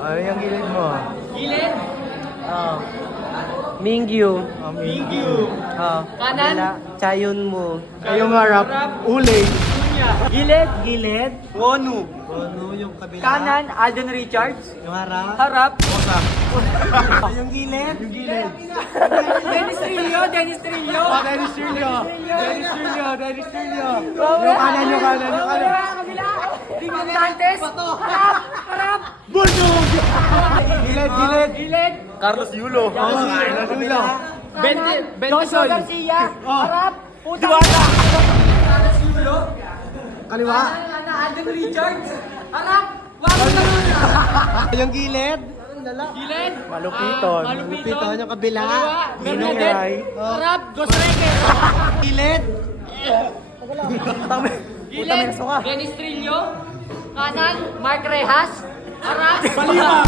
Ano yung gilid mo? Gilid. Mingyu. Mingyu. Kanan. Kabila. Chayon mo. Kayong harap, uli. Gilid. Gilid. Wonu. Ano yung kabila? Kanan, Alden Richards. Yung harap? Harap. Yung gilid? Yung gilid. Dennis Trillo. Dennis Trillo. Dennis Trillo. Dennis Trillo. Dennis Trillo. Yung Yung kanan, yung kanan, yung kanan. Kabila. Ringo Dantes. Harap. Harap. Bulldog! Gilid, gilid. Gilid. Carlos Yulo. Carlos Yulo. Joshua Garcia. Harap. Puta. Diwata. Carlos Yulo. Kaliwa. Kanan, Alden Richards. Harap. Wag na. Yung gilid. Gilid. Malupiton. Malupiton yung kabila. Bernadette. Binuray. Harap. Ghost Record. Gilid. Gilid. Dennis Trillo. Kanan, Mark Rejas. Harap. Balima.